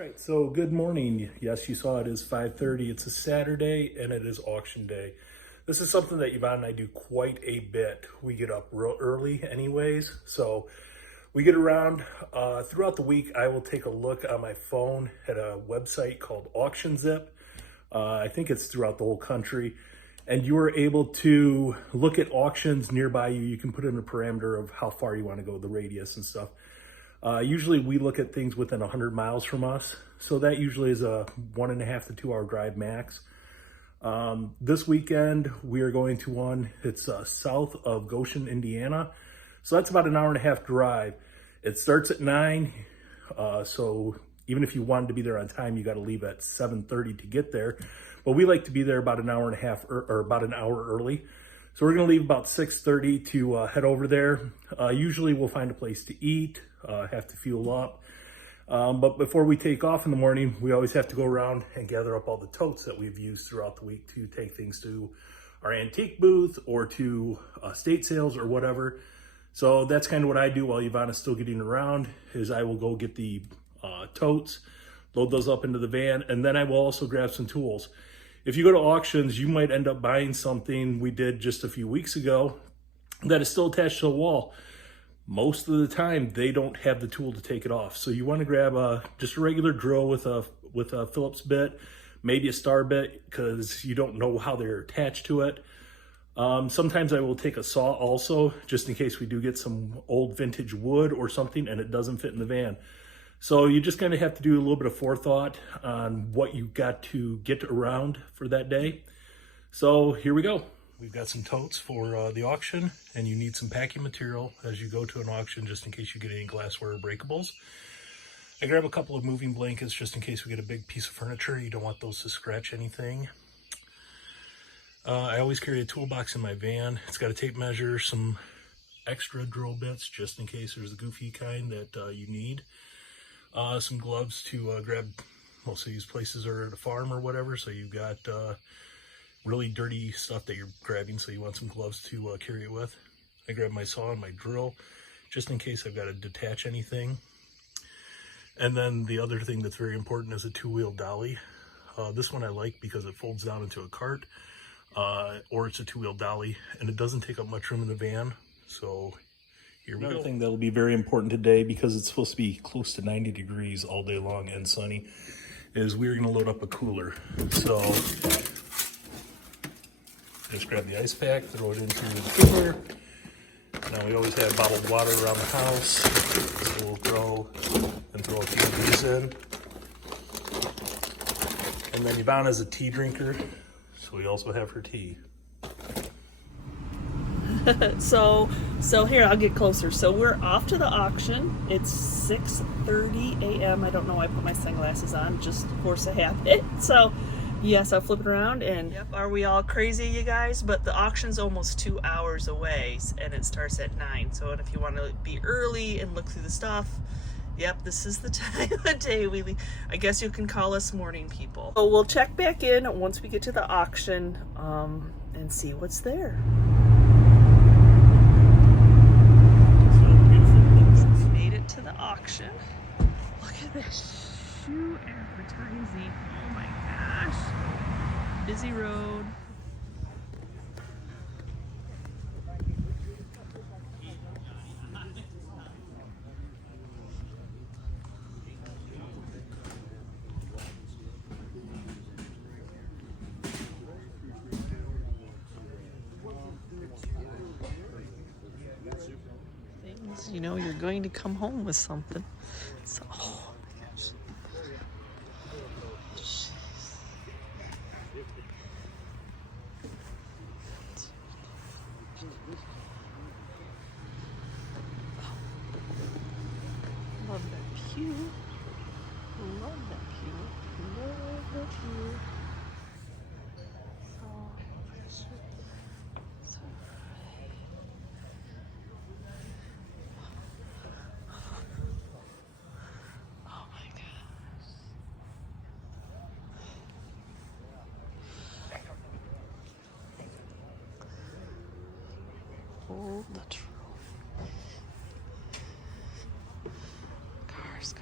right, so good morning. Yes, you saw it is 5:30. It's a Saturday and it is auction day. This is something that Yvonne and I do quite a bit. We get up real early anyways, so we get around. Throughout the week, I will take a look on my phone at a website called Auction Zip. I think it's throughout the whole country. And you are able to look at auctions nearby you. You can put in a parameter of how far you want to go, the radius and stuff. Usually we look at things within 100 miles from us. So that usually is a 1.5 to 2 hour drive max. This weekend we are going to one, it's south of Goshen, Indiana. So that's about an 1.5 hour drive. It starts at 9. So even if you wanted to be there on time, you got to leave at 7:30 to get there. But we like to be there about an 1.5 hours or about an hour early. So we're going to leave about 6:30 to head over there. Usually we'll find a place to eat, have to fuel up. But before we take off in the morning, we always have to go around and gather up all the totes that we've used throughout the week to take things to our antique booth or to estate sales or whatever. So that's kind of what I do while Yvonne is still getting around, is I will go get the totes, load those up into the van, and then I will also grab some tools. If you go to auctions, you might end up buying something we did just a few weeks ago that is still attached to a wall. Most of the time, they don't have the tool to take it off. So you want to grab just a regular drill with a Phillips bit, maybe a star bit, because you don't know how they're attached to it. Sometimes I will take a saw also, just in case we do get some old vintage wood or something and it doesn't fit in the van. So you just kind of have to do a little bit of forethought on what you got to get around for that day. So here we go. We've got some totes for the auction, and you need some packing material as you go to an auction, just in case you get any glassware or breakables. I grab a couple of moving blankets just in case we get a big piece of furniture. You don't want those to scratch anything. I always carry a toolbox in my van. It's got a tape measure, some extra drill bits just in case there's the goofy kind that you need. Some gloves to grab. Most of these places are at a farm or whatever, so you've got really dirty stuff that you're grabbing, so you want some gloves to carry it with. I grab my saw and my drill just in case I've got to detach anything. And then the other thing that's very important is a 2-wheel dolly. This one I like because it folds down into a cart, or it's a 2-wheel dolly, and it doesn't take up much room in the van. So here we go. Another thing that'll be very important today, because it's supposed to be close to 90 degrees all day long and sunny, is we're going to load up a cooler. So just grab the ice pack, throw it into the cooler. Now we always have bottled water around the house, so we'll throw a few of these in. And then Yvonne is a tea drinker, so we also have her tea. So here, I'll get closer. So we're off to the auction. It's 6:30 a.m. I don't know why I put my sunglasses on, just force a habit. So yes, I'll flip it around, and yep, are we all crazy, you guys? But the auction's almost 2 hours away, and it starts at 9. So if you want to be early and look through the stuff, yep, this is the time of day we leave. I guess you can call us morning people. So we'll check back in once we get to the auction and see what's there. To the auction. Look at this shoe advertising. Oh my gosh. Busy road. You know you're going to come home with something. So, oh my gosh. Jeez. Love that pew. Love that pew. Love that pew. Hold the troll. Cars.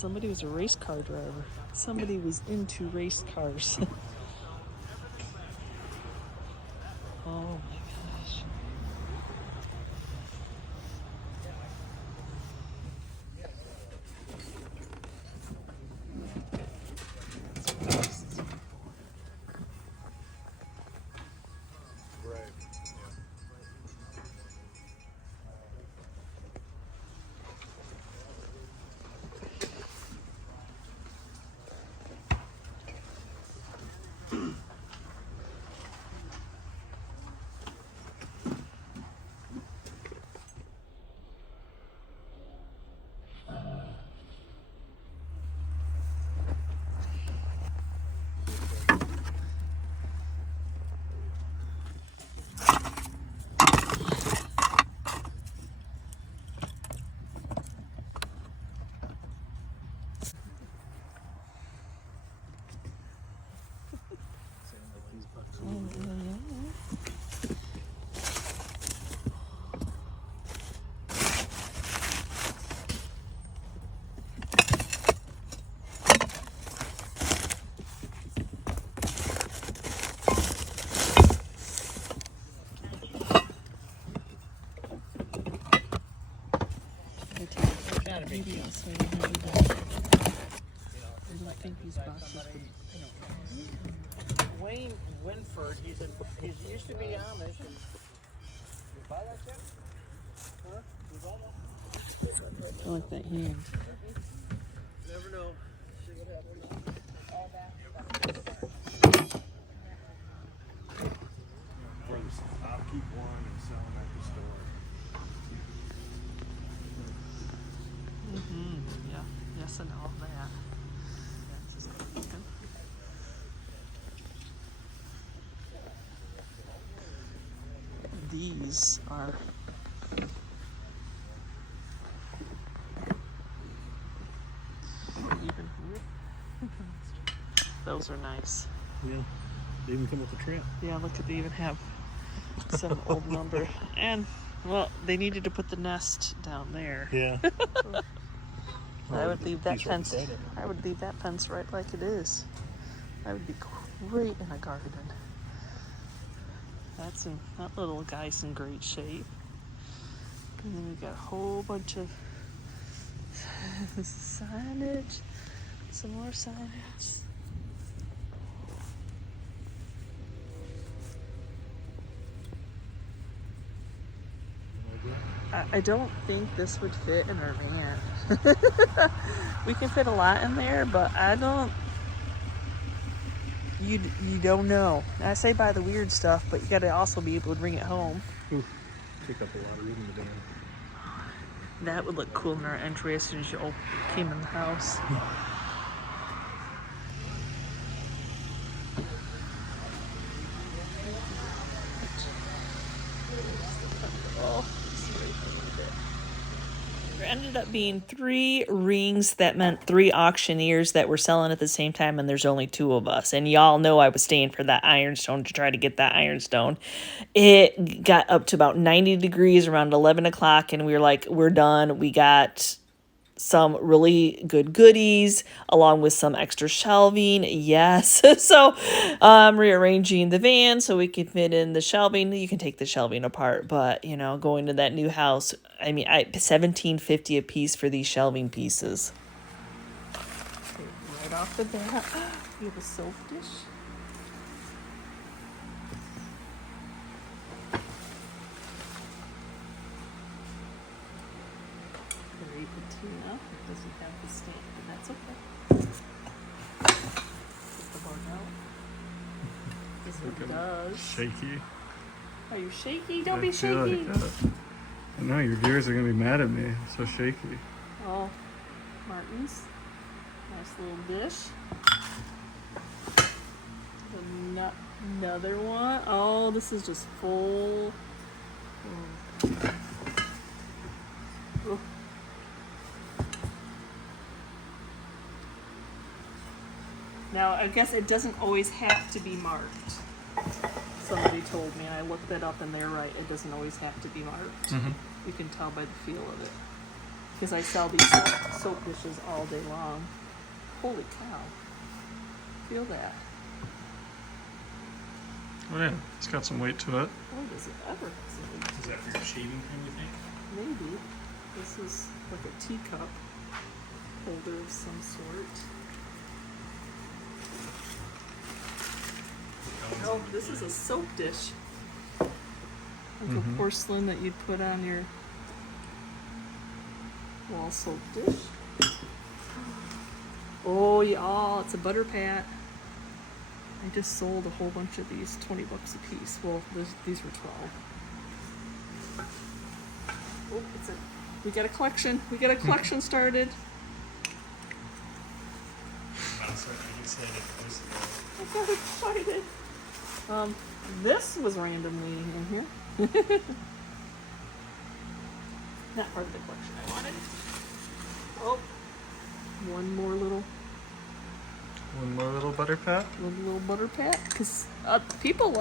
Somebody was a race car driver. Somebody was into race cars. Oh my gosh. Maybe I'll say I don't think these boxes would. Wayne Winford, he used to be Amish. You buy that yet? Huh? I like that hand. Never know. See what happens. I'll keep one and sell them at the store. Yeah. Yes, and all that. That's just looking. These are even here. Those are nice. Yeah, they even come with a trim. Yeah, look at they even have some old lumber. And well, they needed to put the nest down there. Yeah. I would leave that These right fence. beside it. I would leave that fence right like it is. That would be great in a garden. That little guy's in great shape. And then we've got a whole bunch of signage. Some more signage. I don't think this would fit in our van. We can fit a lot in there, but I don't. You don't know. I say buy the weird stuff, but you got to also be able to bring it home. Ooh, take up a lot of room in the van. That would look cool in our entry as soon as you came in the house. There ended up being 3 rings that meant 3 auctioneers that were selling at the same time, and there's only 2 of us. And y'all know I was staying for that ironstone to try to get that ironstone. It got up to about 90 degrees around 11 o'clock, and we were like, we're done. We got some really good goodies along with some extra shelving. Yes. So I'm rearranging the van so we can fit in the shelving. You can take the shelving apart, but you know, going to that new house, I mean, $17.50 a piece for these shelving pieces. Right off the bat, we have a soap dish. Very patina. It doesn't have the stamp, but that's okay. Put the board out. Yes, it does. Shaky. Are you shaky? Don't be I feel shaky. like that. I know your viewers are gonna be mad at me. I'm so shaky. Oh, Martin's. Nice little dish. Another one. Oh, this is just full. Oh. Now, I guess it doesn't always have to be marked. Somebody told me, and I looked that up, and they're right. It doesn't always have to be marked. Mm-hmm. You can tell by the feel of it. because I sell these soap dishes all day long. Holy cow. Feel that. Oh yeah, it's got some weight to it. Boy, does it ever have some weight. Is that for your shaving cream, you think? Maybe. This is like a teacup holder of some sort. Oh, this is a soap dish. Like a porcelain that you'd put on your wall soap dish. Oh yeah, oh, it's a butter pat. I just sold a whole bunch of these, 20 bucks a piece. Well, these were 12. Oh, we got a collection. We got a collection started. I'm so excited. This was randomly in here. Not part of the collection I wanted. Oh, one more little butter pat. little butter pat, because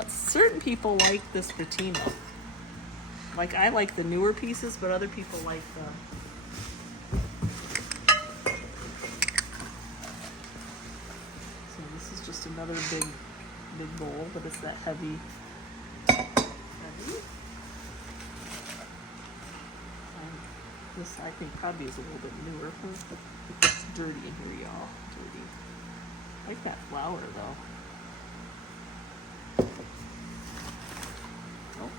certain people like this patina. Like I like the newer pieces, but other people like the. So this is just another big bowl, but it's that heavy. This I think probably is a little bit newer. It's dirty in here, y'all. Dirty. I like that flour though. Oh,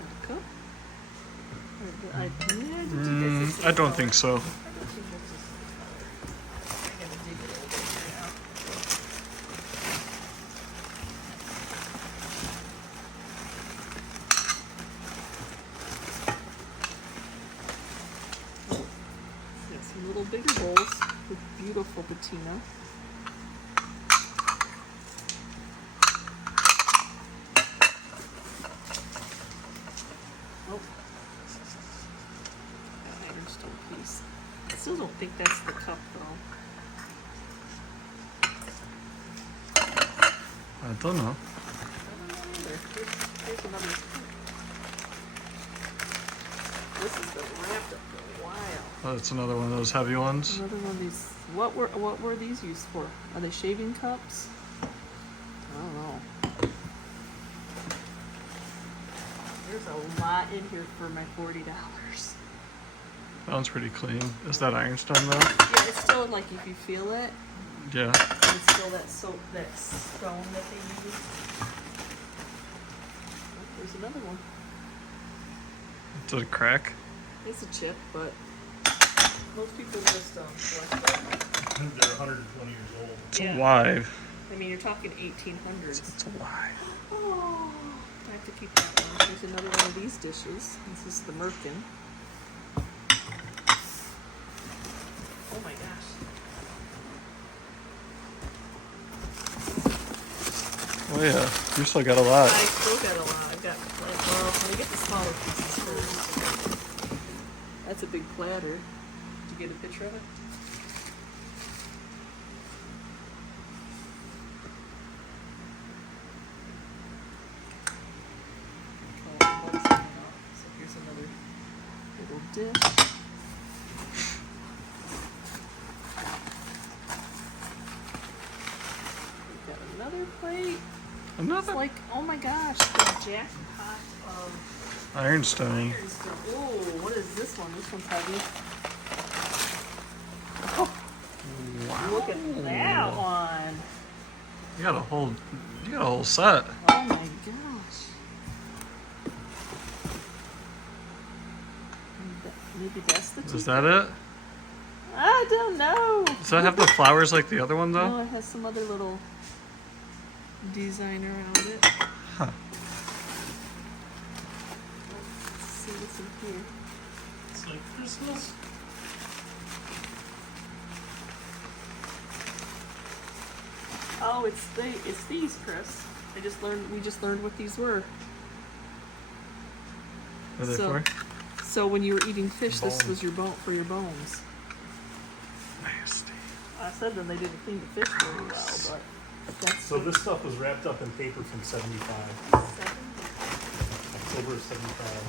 got a cup. I don't think so. I gotta dig it a little bit now. Got some little bigger bowls with beautiful patina. Oh, ironstone piece. I still don't think that's the cup though. I don't know. Here's another. This has been wrapped up for a while. Oh, it's another one of those heavy ones. Another one of these. What were these used for? Are they shaving cups? I don't know. There's a lot in here for my $40. That one's pretty clean. Is that ironstone though? Yeah, it's still like if you feel it, Yeah. it's still that stone that they use. Oh, there's another one. Did it crack? It's a chip, but most people just collect them. They're 120 years old. It's alive. I mean, you're talking 1800s. It's alive. Oh, I have to keep that one. There's another one of these dishes. This is the merkin. Oh my gosh. Oh yeah, you still got a lot. I still got a lot. I've got, well, let me get the smaller pieces first. That's a big platter. Did you get a picture of it? So here's another little dish. We've got another plate. It's Another like, oh my gosh, the jackpot of ironstone. ironstone. Oh, what is this one? This one's heavy. Oh, Wow. look at that one. You got a whole set. Oh my gosh. Maybe that's the Is teacup? that it? I don't know. Does that have the flowers like the other one No, though? it has some other little design around it. Huh. Let's see what's in here. It's like Christmas. Oh, it's these, Chris. We just learned what these were. What are they So- for? So when you were eating fish, this Bone. was your bone for your bones. Nasty. I said that they didn't clean the fish very well, but that's So this stuff was wrapped up in paper from 75. October of 75.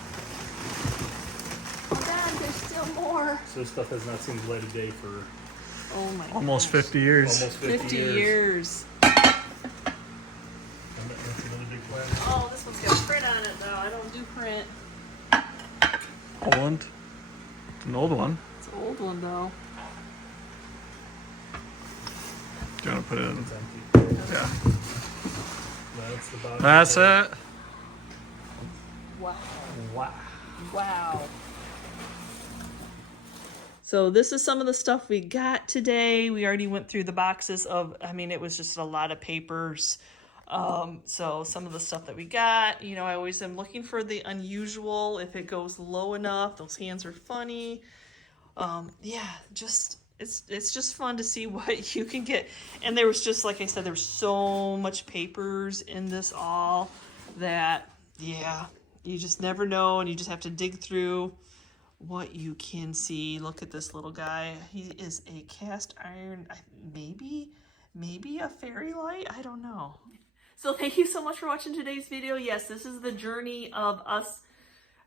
Oh God, there's still more. more. So this stuff has not seen the light of day for Oh my Almost gosh. 50 years. almost 50 years. years. And that's another big planet. Oh, this one's got print on it though. I don't do print. Holland. It's an old one. It's an old one though. Do you want to put it in? It's empty. Yeah. That's the bottom. That's it. Wow. Wow. Wow. So this is some of the stuff we got today. We already went through the boxes of, I mean, it was just a lot of papers. So some of the stuff that we got, you know, I always am looking for the unusual. If it goes low enough, those hands are funny. Yeah, just, it's just fun to see what you can get. And there was just, like I said, there was so much papers in this all that, yeah, you just never know. And you just have to dig through what you can see. Look at this little guy. He is a cast iron, maybe a fairy light. I don't know. So thank you so much for watching today's video. Yes, this is the journey of us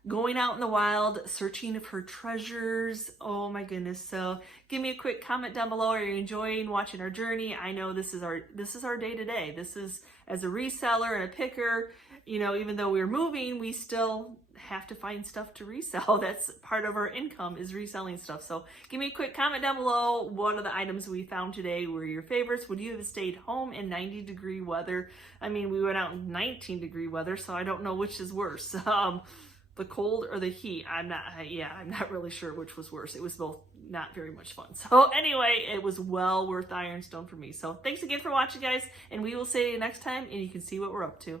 going out in the wild, searching for treasures. Oh my goodness. So give me a quick comment down below. Are you enjoying watching our journey? I know this is our day to day. This is, as a reseller and a picker, you know, even though we're moving, we still have to find stuff to resell. That's part of our income, is reselling stuff. So give me a quick comment down below. What are the items we found today were your favorites? Would you have stayed home in 90-degree weather? I mean, we went out in 19-degree weather, so I don't know which is worse. The cold or the heat? I'm not really sure which was worse. It was both not very much fun. So anyway, it was well worth the Ironstone for me. So thanks again for watching, guys, and we will see you next time, and you can see what we're up to.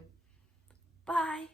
Bye.